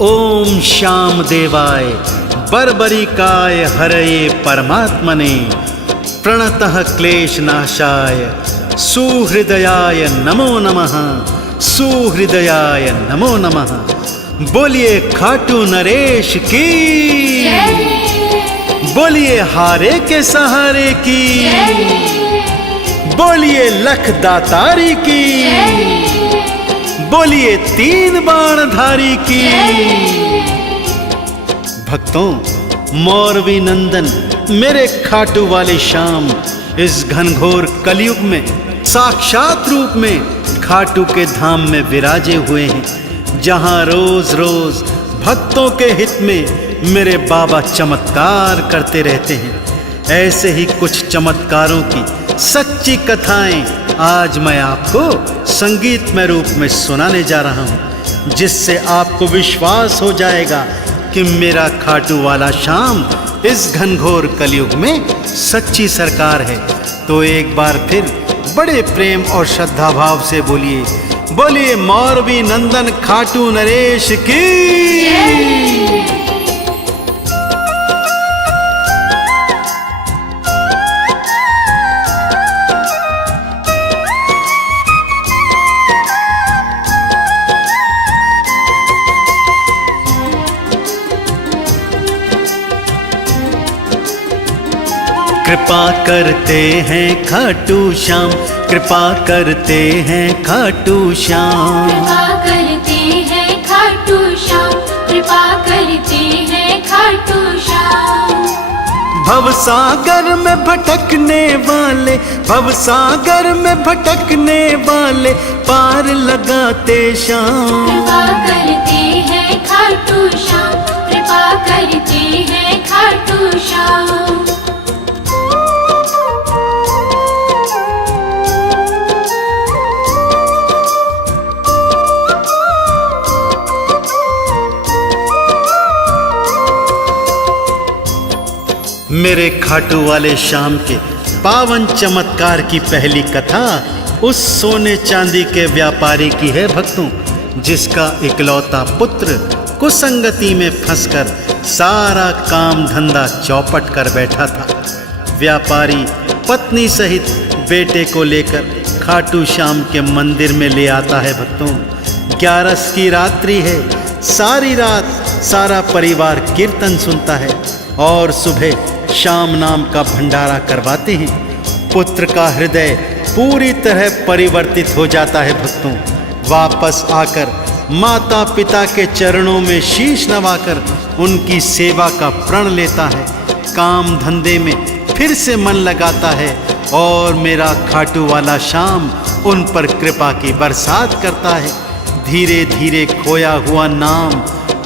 ओम श्याम देवाय बर्बरिकाय हरये परमात्मने प्रणतः क्लेश नाशाय सुहृदयाय नमो नमः। सुहृदयाय नमो नमः। बोलिए खाटू नरेश की, बोलिए हारे के सहारे की, बोलिए लख दातारी की, बोलिए तीन बाणधारी की। भक्तों, मौरवी नंदन मेरे खाटू वाले श्याम इस घनघोर कलयुग में साक्षात रूप में खाटू के धाम में विराजे हुए हैं, जहां रोज रोज भक्तों के हित में मेरे बाबा चमत्कार करते रहते हैं। ऐसे ही कुछ चमत्कारों की सच्ची कथाएं आज मैं आपको संगीतमय रूप में सुनाने जा रहा हूं, जिससे आपको विश्वास हो जाएगा कि मेरा खाटू वाला श्याम इस घनघोर कलयुग में सच्ची सरकार है। तो एक बार फिर बड़े प्रेम और श्रद्धा भाव से बोलिए, बोलिए मौरवी नंदन खाटू नरेश की। कृपा करते हैं खाटू श्याम, कृपा करते हैं खाटू श्याम, कृपा करते हैं खाटू श्याम, कृपा करते हैं खाटू श्याम। भवसागर में भटकने वाले, भवसागर में भटकने वाले पार लगाते श्याम। कृपा करते हैं खाटू श्याम, कृपा करते हैं खाटू श्याम। मेरे खाटू वाले श्याम के पावन चमत्कार की पहली कथा उस सोने चांदी के व्यापारी की है भक्तों, जिसका इकलौता पुत्र कुसंगति में फंसकर सारा काम धंधा चौपट कर बैठा था। व्यापारी पत्नी सहित बेटे को लेकर खाटू श्याम के मंदिर में ले आता है भक्तों। 11 की रात्रि है, सारी रात सारा परिवार कीर्तन सुनता है और सुबह श्याम नाम का भंडारा करवाते हैं। पुत्र का हृदय पूरी तरह परिवर्तित हो जाता है भक्तों। वापस आकर माता पिता के चरणों में शीश नवाकर उनकी सेवा का प्रण लेता है। काम धंधे में फिर से मन लगाता है और मेरा खाटू वाला श्याम उन पर कृपा की बरसात करता है। धीरे धीरे खोया हुआ नाम,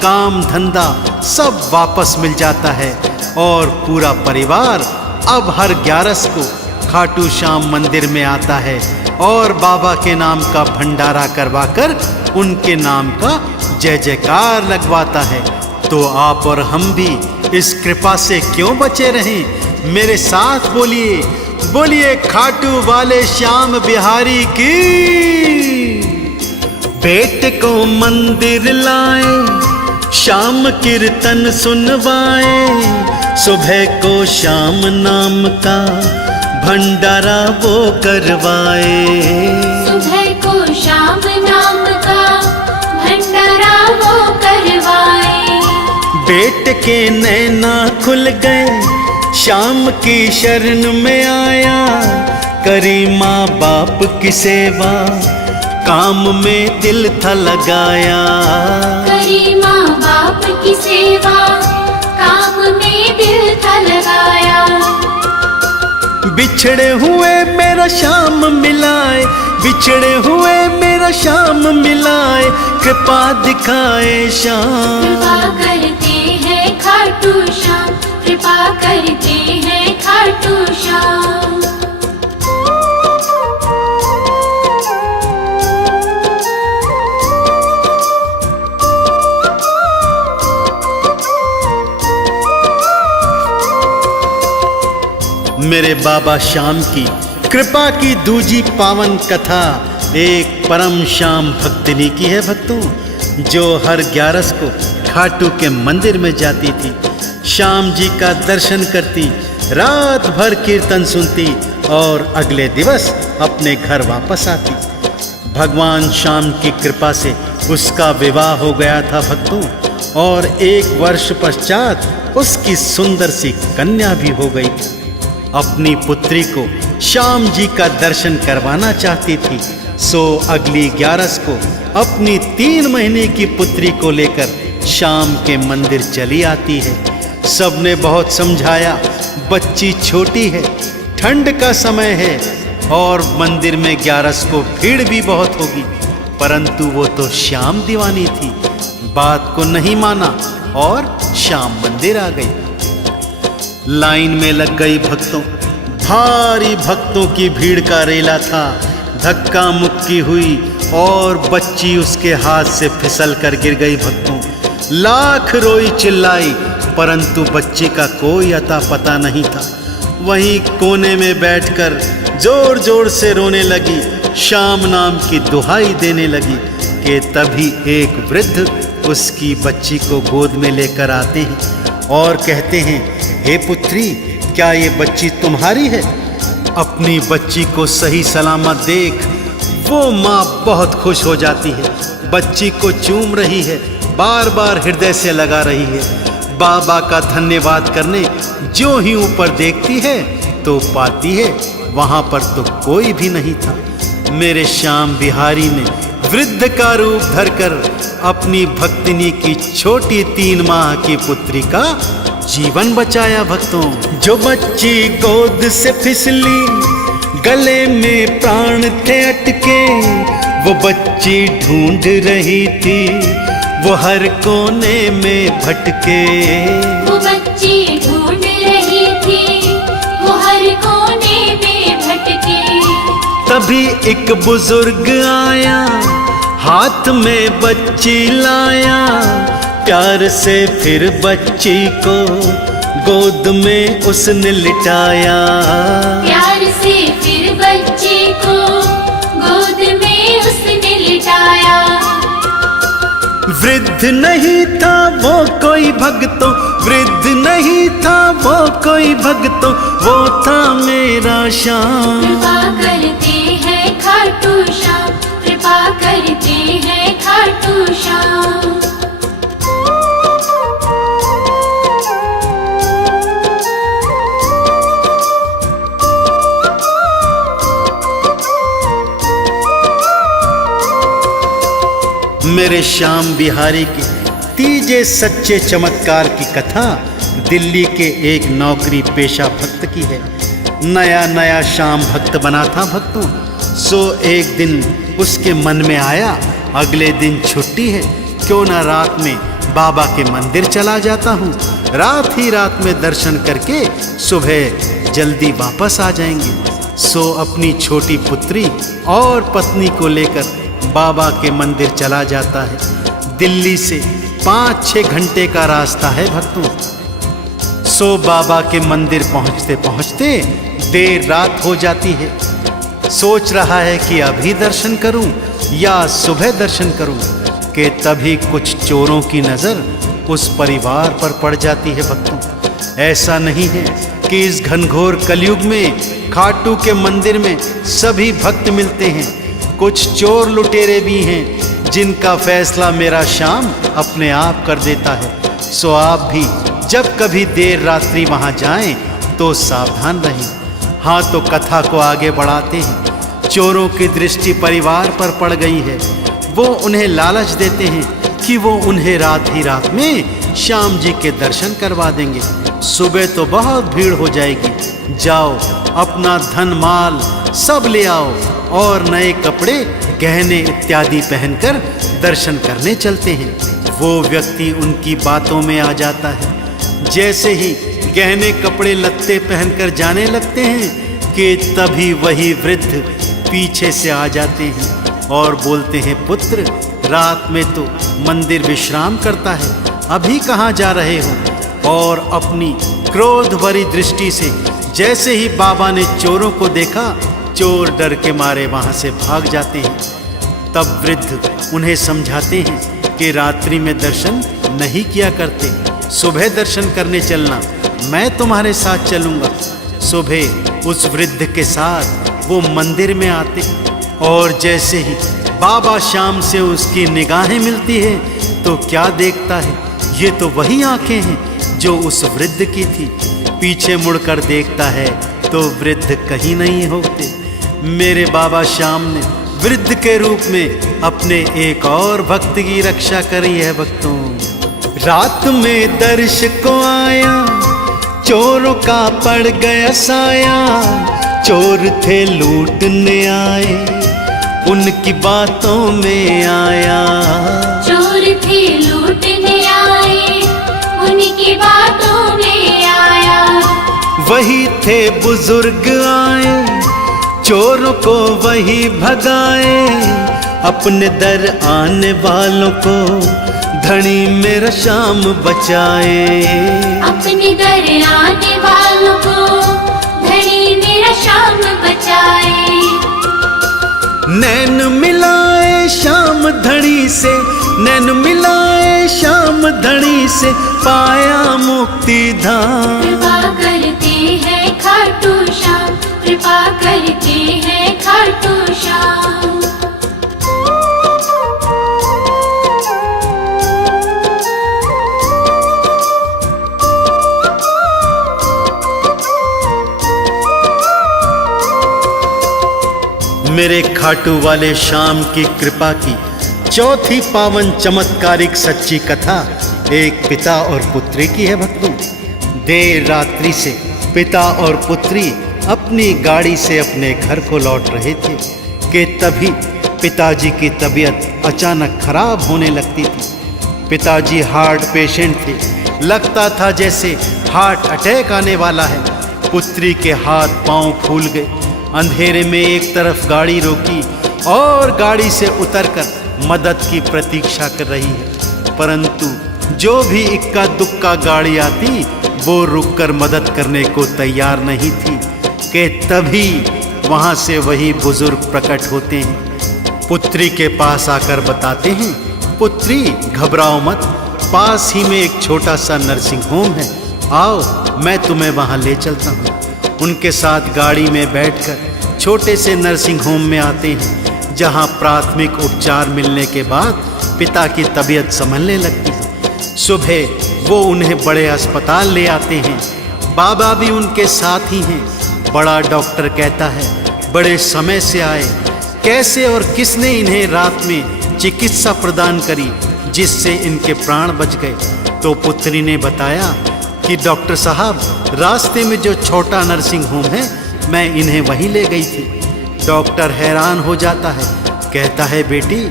काम धंधा सब वापस मिल जाता है और पूरा परिवार अब हर 11 को खाटू श्याम मंदिर में आता है और बाबा के नाम का भंडारा करवाकर उनके नाम का जय जयकार लगवाता है। तो आप और हम भी इस कृपा से क्यों बचे रहें? मेरे साथ बोलिए, बोलिए खाटू वाले श्याम बिहारी की। बेटे को मंदिर लाए, श्याम कीर्तन सुनवाए, सुबह को श्याम नाम का भंडारा वो करवाए। सुबह को श्याम नाम का भंडारा वो करवाए। बेटे के नैना खुल गए, श्याम की शरण में आया, करी माँ बाप की सेवा, काम में दिल था लगाया। करी माँ बाप की सेवा, काम में दिल था लगाया। बिछड़े हुए मेरा श्याम मिलाए, बिछड़े हुए मेरा श्याम मिलाए, कृपा दिखाए श्याम। कृपा करते हैं खाटू श्याम, कृपा करते हैं खाटू श्याम। मेरे बाबा श्याम की कृपा की दूजी पावन कथा एक परम श्याम भक्तिनी की है भक्तों, जो हर 11 को खाटू के मंदिर में जाती थी, श्याम जी का दर्शन करती, रात भर कीर्तन सुनती और अगले दिवस अपने घर वापस आती। भगवान श्याम की कृपा से उसका विवाह हो गया था भक्तों, और 1 वर्ष पश्चात उसकी सुंदर सी कन्या भी हो गई थी। अपनी पुत्री को श्याम जी का दर्शन करवाना चाहती थी, सो अगली 11 को अपनी 3 महीने की पुत्री को लेकर श्याम के मंदिर चली आती है। सबने बहुत समझाया, बच्ची छोटी है, ठंड का समय है और मंदिर में 11 को भीड़ भी बहुत होगी, परंतु वो तो श्याम दीवानी थी, बात को नहीं माना और श्याम मंदिर आ गई। लाइन में लग गई भक्तों, भारी भक्तों की भीड़ का रेला था। धक्का मुक्की हुई और बच्ची उसके हाथ से फिसल कर गिर गई भक्तों। लाख रोई चिल्लाई, परंतु बच्चे का कोई अता पता नहीं था। वहीं कोने में बैठकर जोर जोर से रोने लगी, श्याम नाम की दुहाई देने लगी कि तभी एक वृद्ध उसकी बच्ची को गोद में लेकर आते हैं और कहते हैं, हे पुत्री, क्या ये बच्ची तुम्हारी है? अपनी बच्ची को सही सलामत देख वो माँ बहुत खुश हो जाती है, बच्ची को चूम रही है, बार बार हृदय से लगा रही है। बाबा का धन्यवाद करने जो ही ऊपर देखती है तो पाती है वहाँ पर तो कोई भी नहीं था। मेरे श्याम बिहारी ने वृद्ध का रूप धरकर अपनी भक्तिनी की छोटी 3 माह की पुत्री का जीवन बचाया भक्तों। जो बच्ची गोद से फिसली, गले में प्राण थे अटके, वो बच्ची ढूंढ रही थी, वो हर कोने में भटके। वो बच्ची ढूंढ रही थी, वो हर कोने में भटके। तभी एक बुजुर्ग आया, हाथ में बच्ची लाया, प्यार से फिर बच्ची को गोद में उसने लिटाया। प्यार से फिर बच्ची को गोद में उसने लिटाया। वृद्ध नहीं था वो कोई भक्तों, वृद्ध नहीं था वो कोई भक्तों, वो था मेरा श्याम। कृपा करते हैं खाटू श्याम, कृपा करते हैं खाटू श्याम। मेरे श्याम बिहारी के तीजे सच्चे चमत्कार की कथा दिल्ली के एक नौकरी पेशा भक्त की है। नया नया श्याम भक्त बना था भक्तों। सो एक दिन उसके मन में आया, अगले दिन छुट्टी है, क्यों ना रात में बाबा के मंदिर चला जाता हूँ। रात ही रात में दर्शन करके सुबह जल्दी वापस आ जाएंगे। सो अपनी छोटी पुत्री और पत्नी को लेकर बाबा के मंदिर चला जाता है। दिल्ली से 5-6 घंटे का रास्ता है भक्तों। सो बाबा के मंदिर पहुंचते पहुंचते देर रात हो जाती है। सोच रहा है कि अभी दर्शन करूं या सुबह दर्शन करूं कि तभी कुछ चोरों की नज़र उस परिवार पर पड़ जाती है भक्तों। ऐसा नहीं है कि इस घनघोर कलयुग में खाटू के मंदिर में सभी भक्त मिलते हैं। कुछ चोर लुटेरे भी हैं जिनका फैसला मेरा श्याम अपने आप कर देता है। सो आप भी जब कभी देर रात्रि वहाँ जाएं तो सावधान रहें। हाँ, तो कथा को आगे बढ़ाते हैं। चोरों की दृष्टि परिवार पर पड़ गई है। वो उन्हें लालच देते हैं कि वो उन्हें रात ही रात में श्याम जी के दर्शन करवा देंगे। सुबह तो बहुत भीड़ हो जाएगी, जाओ अपना धन माल सब ले आओ और नए कपड़े गहने इत्यादि पहनकर दर्शन करने चलते हैं। वो व्यक्ति उनकी बातों में आ जाता है। जैसे ही गहने कपड़े लत्ते पहनकर जाने लगते हैं कि तभी वही वृद्ध पीछे से आ जाते हैं और बोलते हैं, पुत्र, रात में तो मंदिर विश्राम करता है, अभी कहाँ जा रहे हो? और अपनी क्रोध भरी दृष्टि से जैसे ही बाबा ने चोरों को देखा, चोर डर के मारे वहाँ से भाग जाते हैं। तब वृद्ध उन्हें समझाते हैं कि रात्रि में दर्शन नहीं किया करते। सुबह दर्शन करने चलना, मैं तुम्हारे साथ चलूंगा। सुबह उस वृद्ध के साथ वो मंदिर में आते और जैसे ही बाबा श्याम से उसकी निगाहें मिलती है तो क्या देखता है, ये तो वही आंखें हैं जो उस वृद्ध की थी। पीछे मुड़कर देखता है तो वृद्ध कहीं नहीं होते। मेरे बाबा श्याम ने वृद्ध के रूप में अपने एक और भक्त की रक्षा करी है। भक्तों, रात में दर्श को आया, चोरों का पड़ गया साया। चोर थे लूटने आए, उनकी बातों में आया। चोर थे लूटने आए, उनकी बातों में आया। वही थे बुजुर्ग आए, चोरों को वही भगाए। अपने दर आने वालों को धनी मेरा श्याम बचाए। अपने दर आने वालों को धनी मेरा श्याम बचाए। नैन मिलाए श्याम धनी से, नैन मिलाए श्याम धनी से, पाया मुक्ति धाम। कृपा करते हैं खाटू श्याम, कृपा करते हैं खाटू श्याम। मेरे खाटू वाले श्याम की कृपा की चौथी पावन चमत्कारिक सच्ची कथा एक पिता और पुत्री की है। भक्तों, देर रात्रि से पिता और पुत्री अपनी गाड़ी से अपने घर को लौट रहे थे कि तभी पिताजी की तबीयत अचानक खराब होने लगती थी। पिताजी हार्ट पेशेंट थे, लगता था जैसे हार्ट अटैक आने वाला है। पुत्री के हाथ पांव फूल गए। अंधेरे में एक तरफ गाड़ी रोकी और गाड़ी से उतरकर मदद की प्रतीक्षा कर रही है, परंतु जो भी इक्का दुक्का गाड़ी आती वो रुककर मदद करने को तैयार नहीं थी कि तभी वहां से वही बुजुर्ग प्रकट होते हैं। पुत्री के पास आकर बताते हैं, पुत्री घबराओ मत, पास ही में एक छोटा सा नर्सिंग होम है, आओ मैं तुम्हें वहां ले चलता हूँ। उनके साथ गाड़ी में बैठकर छोटे से नर्सिंग होम में आते हैं, जहां प्राथमिक उपचार मिलने के बाद पिता की तबीयत संभलने लगती है। सुबह वो उन्हें बड़े अस्पताल ले आते हैं, बाबा भी उनके साथ ही हैं। बड़ा डॉक्टर कहता है, बड़े समय से आए, कैसे और किसने इन्हें रात में चिकित्सा प्रदान करी जिससे इनके प्राण बच गए। तो पुत्री ने बताया कि डॉक्टर साहब, रास्ते में जो छोटा नर्सिंग होम है, मैं इन्हें वहीं ले गई थी। डॉक्टर हैरान हो जाता है, कहता है बेटी,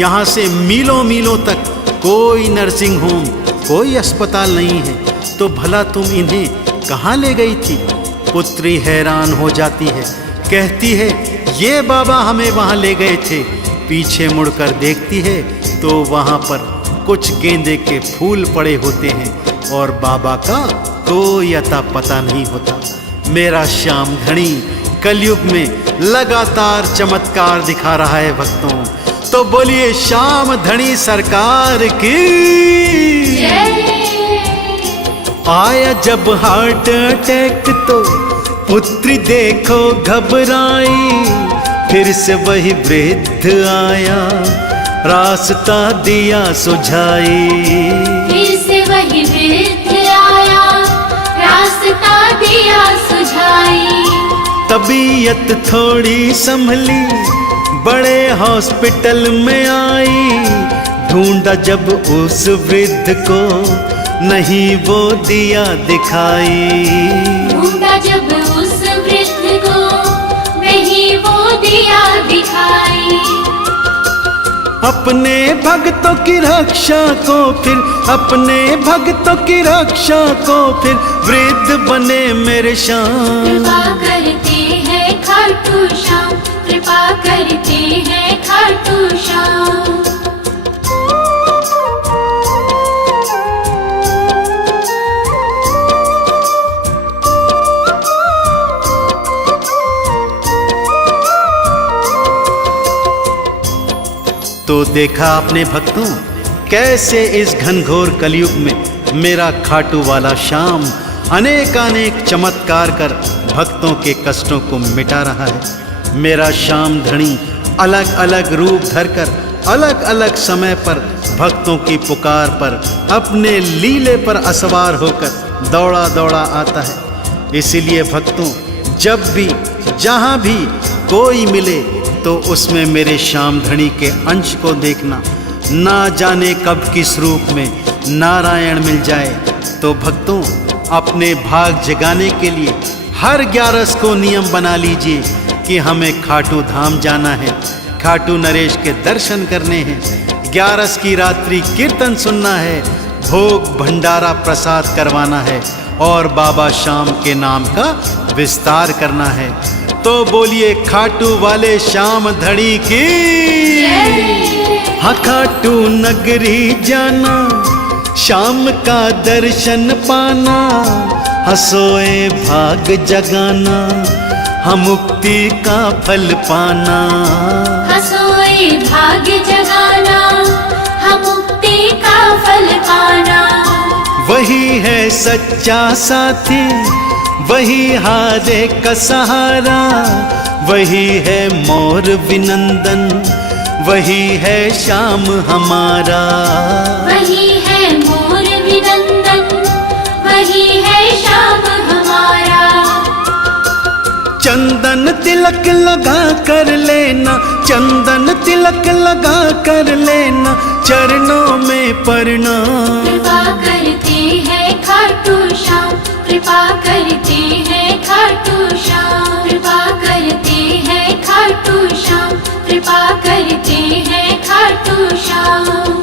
यहाँ से मीलों मीलों तक कोई नर्सिंग होम, कोई अस्पताल नहीं है, तो भला तुम इन्हें कहाँ ले गई थी। पुत्री हैरान हो जाती है, कहती है, ये बाबा हमें वहाँ ले गए थे। पीछे मुड़कर देखती है तो वहाँ पर कुछ गेंदे के फूल पड़े होते हैं और बाबा का कोई अता पता नहीं होता। मेरा श्याम धनी कलयुग में लगातार चमत्कार दिखा रहा है भक्तों, तो बोलिए श्याम धनी सरकार की। आया जब हार्ट अटैक तो पुत्री देखो घबराई, फिर से वही वृद्ध आया, रास्ता दिया सुझाई। फिर से वही वृद्ध आया, रास्ता दिया सुझाई। तबीयत थोड़ी संभली, बड़े हॉस्पिटल में आई, ढूंढा जब उस वृद्ध को, नहीं वो दिया दिखाई। ढूंढा जब उस वृद्ध को, नहीं वो दिया दिखाई। अपने भक्तों की रक्षा को फिर, अपने भक्तों की रक्षा को फिर, वृद्ध बने मेरे श्याम। कृपा करते हैं खाटू श्याम, कृपा करते हैं खाटू श्याम। तो देखा आपने भक्तों, कैसे इस घनघोर कलयुग में मेरा खाटू वाला श्याम अनेकानेक चमत्कार कर भक्तों के कष्टों को मिटा रहा है। मेरा श्याम धनी अलग अलग रूप धरकर अलग अलग समय पर भक्तों की पुकार पर अपने लीले पर असवार होकर दौड़ा दौड़ा आता है। इसीलिए भक्तों, जब भी जहाँ भी कोई मिले तो उसमें मेरे श्याम धनी के अंश को देखना। ना जाने कब किस रूप में नारायण मिल जाए। तो भक्तों, अपने भाग जगाने के लिए हर 11 को नियम बना लीजिए कि हमें खाटू धाम जाना है, खाटू नरेश के दर्शन करने हैं, 11 की रात्रि कीर्तन सुनना है, भोग भंडारा प्रसाद करवाना है और बाबा श्याम के नाम का विस्तार करना है। तो बोलिए खाटू वाले श्याम धनी की। हाँ, खाटू नगरी जाना, श्याम का दर्शन पाना, हंसोए भाग जगाना, हम मुक्ति का फल पाना। हंसोए भाग जगाना, हम मुक्ति का फल पाना। वही है सच्चा साथी, वही हारे का सहारा, वही है मोर विनंदन, वही है श्याम हमारा। वही है मोर विनंदन, वही है श्याम हमारा। चंदन तिलक लगा कर लेना, चंदन तिलक लगा कर लेना, चरणों में प्रणाम। कृपा करते हैं खाटू श्याम, कृपा करते हैं खाटू श्याम, कृपा करते हैं खाटू श्याम, कृपा करते हैं खाटू श्याम।